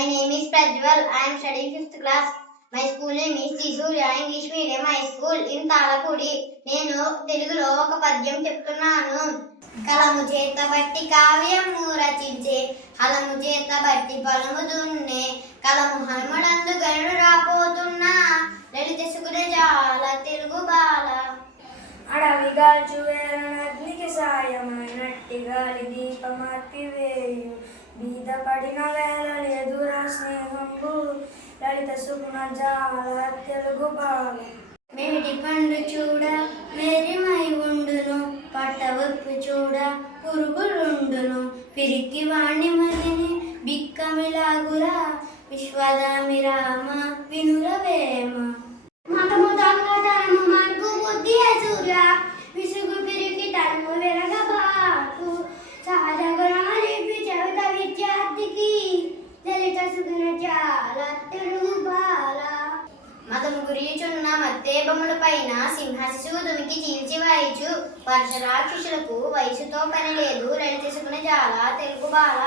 My name is Prajwal. I am studying 5th class. My school name is Surya English Medium High School in Talapudi. నేను తెలుగులో ఒక పద్యం చెప్తున్నాను. కలము చేత బట్టి కావ్యము రచించే, కలము చేత బట్టి పొలము దున్నే, కలము హనుమడందు గరుడు రాపోతున్నా, లలిత సుగుణజాల తెలుగు బాల. అడవి గాల్చు వేలనగ్నికి సాయమైనట్టి గాలి దీపమర్పి వేయు, బీద పడిన వేళ లేదురా స్నేహంబు, లలిత సుగుణజాల తెలుగు బాల. మేటి పండు చూడ మేరిమై ఉండును, పట్టవప్పు చూడ పురుగులుండును, పిరికి వాణి మదిని బిక్కమిలాగురా, విశ్వదామి రామ వినురవేమ. మతము దొంగతనము మనకు బుద్ధి అసురా, విసుగు పిరికి తనము వెరగబాకు, సహజ గుణమలిపి చవిత విద్యార్థికి, లలిత సుగుణజాల తెలుగు బాల. మతము గురియుచున్న మత్తే బొమ్మల పైన సింహశిశువు దుమికి చీల్చి వాయిచు, వర్ష రాక్షసులకు వయసుతో పని లేదు, లలిత సుగుణజాల తెలుగు బాల.